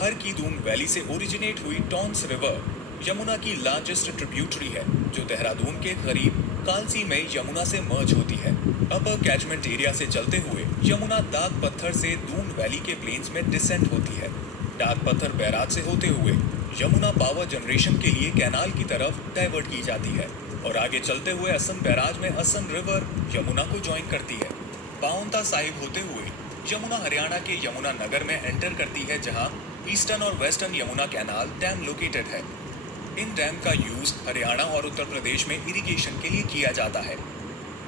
हर की दून वैली से ओरिजिनेट हुई टॉन्स रिवर यमुना की लार्जेस्ट ट्रिब्यूटरी है, जो देहरादून के करीब कालसी में यमुना से मर्ज होती है। अपर कैचमेंट एरिया से चलते हुए यमुना दाग पत्थर से दून वैली के प्लेन्स में डिसेंट होती है। डाक पत्थर बैराज से होते हुए यमुना पावर जनरेशन के लिए कैनाल की तरफ डाइवर्ट की जाती है और आगे चलते हुए असम बैराज में असम रिवर यमुना को ज्वाइन करती है। पाउंता साहिब होते हुए यमुना हरियाणा के यमुना नगर में एंटर करती है, जहां ईस्टर्न और western Yamuna canal dam located है। इन डैम का यूज हरियाणा और उत्तर प्रदेश में इरिगेशन के लिए किया जाता है।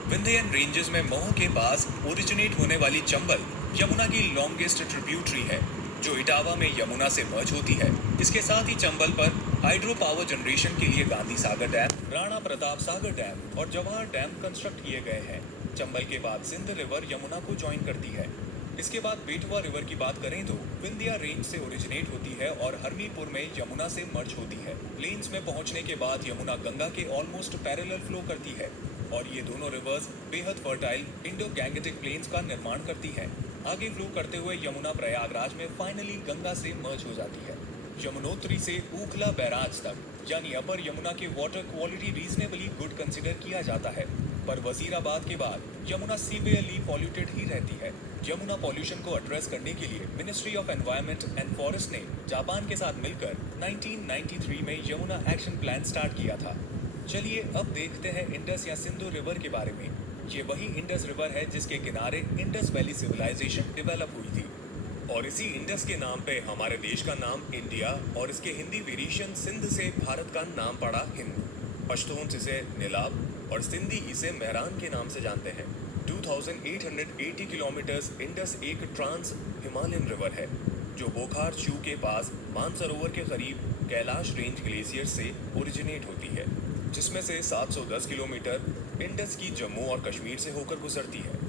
विंध्यन रेंजेस में महू के पास ओरिजिनेट होने वाली चंबल यमुना की लॉन्गेस्ट ट्रिब्यूटरी है, जो इटावा में यमुना से मर्ज होती है। इसके साथ ही चंबल पर हाइड्रो पावर जनरेशन के लिए गांधी सागर डैम, राणा प्रताप सागर डैम और जवाहर डैम कंस्ट्रक्ट किए गए हैं। चंबल के बाद सिंध रिवर यमुना को ज्वाइन करती है। इसके बाद बेटवा रिवर की बात करें तो विंध्या रेंज से ओरिजिनेट होती है और हरमीपुर में यमुना से मर्ज होती है। प्लेन्स में पहुंचने के बाद यमुना गंगा के ऑलमोस्ट पैरेलल फ्लो करती है और ये दोनों रिवर्स बेहद फर्टाइल इंडो गैंगेटिक प्लेन्स का निर्माण करती है। आगे फ्लो करते हुए यमुना प्रयागराज में फाइनली गंगा से मर्ज हो जाती है। यमुनोत्री से ऊखला बैराज तक यानी अपर यमुना के water quality reasonably good consider किया जाता है, पर वजीराबाद के बाद यमुना सीवियरली पॉल्यूटेड ही रहती है। यमुना पॉल्यूशन को एड्रेस करने के लिए ministry of environment and forest ने जापान के साथ मिलकर 1993 में यमुना एक्शन प्लान स्टार्ट किया था। चलिए अब देखते हैं इंडस या सिंधु रिवर के बारे में। ये वही इंडस रिवर है जिसके किनारे इंडस वैली सिविलाइजेशन डेवलप हुई थी और इसी इंडस के नाम पे हमारे देश का नाम इंडिया और इसके हिंदी वेरिएशन सिंध से भारत का नाम पड़ा हिंद। पश्तून इसे नीलाब और सिंधी इसे मेहरान के नाम से जानते हैं। 2880 किलोमीटर्स इंडस एक ट्रांस हिमालयन रिवर है जो बोखार चू के पास मानसरोवर के करीब कैलाश रेंज ग्लेशियर से ओरिजिनेट होती है, जिसमें से 710 किलोमीटर इंडस की जम्मू और कश्मीर से होकर गुजरती है।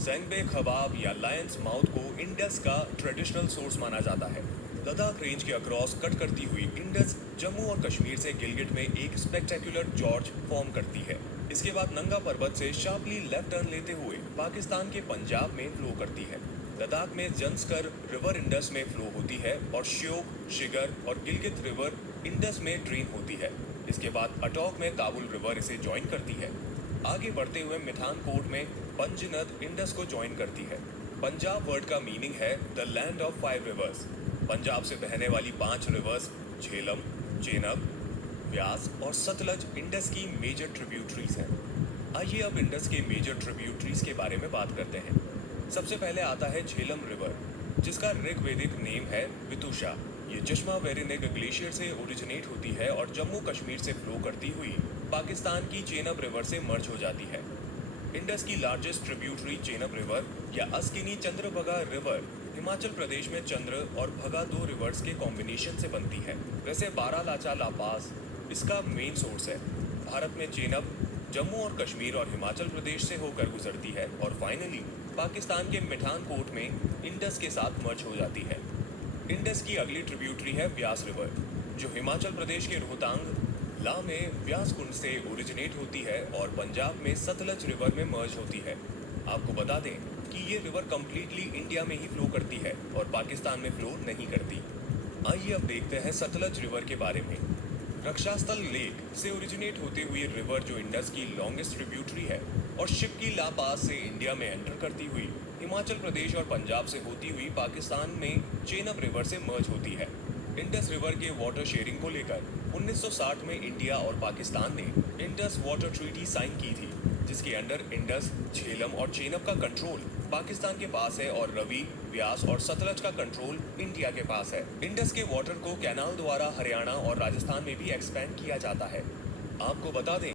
सेंगबे खबाब या लायंस माउथ को इंडस का ट्रेडिशनल सोर्स माना जाता है। लद्दाख रेंज के अक्रॉस कट करती हुई इंडस जम्मू और कश्मीर से गिलगिट में एक स्पेक्टेकुलर जॉर्ज फॉर्म करती है। इसके बाद नंगा पर्वत से शार्पली लेफ्ट टर्न लेते हुए पाकिस्तान के पंजाब में फ्लो करती है। लद्दाख में जंस्कर रिवर इंडस में फ्लो होती है और श्योक, शिगर और गिलगित रिवर इंडस में ड्रेन होती है। इसके बाद अटोक में काबुल रिवर इसे ज्वाइन करती है। आगे बढ़ते हुए मिठानकोट में पंजनद इंडस को ज्वाइन करती है। पंजाब वर्ड का मीनिंग है the land of 5 reverse. Punjab से बहने वाली 5 रिवर्स झेलम, चेनाब, व्यास और सतलज इंडस की मेजर ट्रिब्यूटरीज हैं। आइए अब इंडस के मेजर ट्रिब्यूटरीज के बारे में बात करते हैं। सबसे पहले आता है झेलम रिवर, जिसका ऋग्वेदिक नेम है वितुषा। ये चश्मा वेरिनेग ग्लेशियर से ओरिजिनेट होती है और जम्मू कश्मीर से फ्लो करती हुई पाकिस्तान की चेनाब रिवर से मर्ज हो जाती है। इंडस की लार्जेस्ट ट्रिब्यूटरी चेनाब रिवर या अस्किनी चंद्रभगा रिवर हिमाचल प्रदेश में चंद्र और भगा 2 रिवर्स के कॉम्बिनेशन से बनती है। वैसे बारालाचा ला पास इसका मेन सोर्स है। भारत में चेनाब जम्मू और कश्मीर और हिमाचल प्रदेश से होकर गुजरती है और फाइनली पाकिस्तान के मिठानकोट में इंडस के साथ मर्ज हो जाती है। इंडस की अगली ट्रिब्यूटरी है व्यास रिवर, जो हिमाचल प्रदेश के रोहतांग ला में व्यास कुंड से ओरिजिनेट होती है और पंजाब में सतलज रिवर में मर्ज होती है। आपको बता दें कि ये रिवर कम्प्लीटली इंडिया में ही फ्लो करती है और पाकिस्तान में फ्लो नहीं करती। आइए अब देखते हैं सतलज रिवर के बारे में। रक्षास्थल लेक से ओरिजिनेट होती हुई रिवर जो इंडस की लॉन्गेस्ट ट्रिब्यूटरी है और शिक्की ला पास से इंडिया में एंटर करती हुई हिमाचल प्रदेश और पंजाब से होती हुई पाकिस्तान में चेनाब रिवर से मर्ज होती है। इंडस रिवर के वाटर शेयरिंग को लेकर 1960 में इंडिया और पाकिस्तान ने इंडस वाटर ट्रीटी साइन की थी, जिसके अंडर इंडस, झेलम और चेनाब का कंट्रोल पाकिस्तान के पास है और रवि, व्यास और सतलज का कंट्रोल इंडिया के पास है। इंडस के वाटर को कैनाल द्वारा हरियाणा और राजस्थान में भी एक्सपेंड किया जाता है। आपको बता दें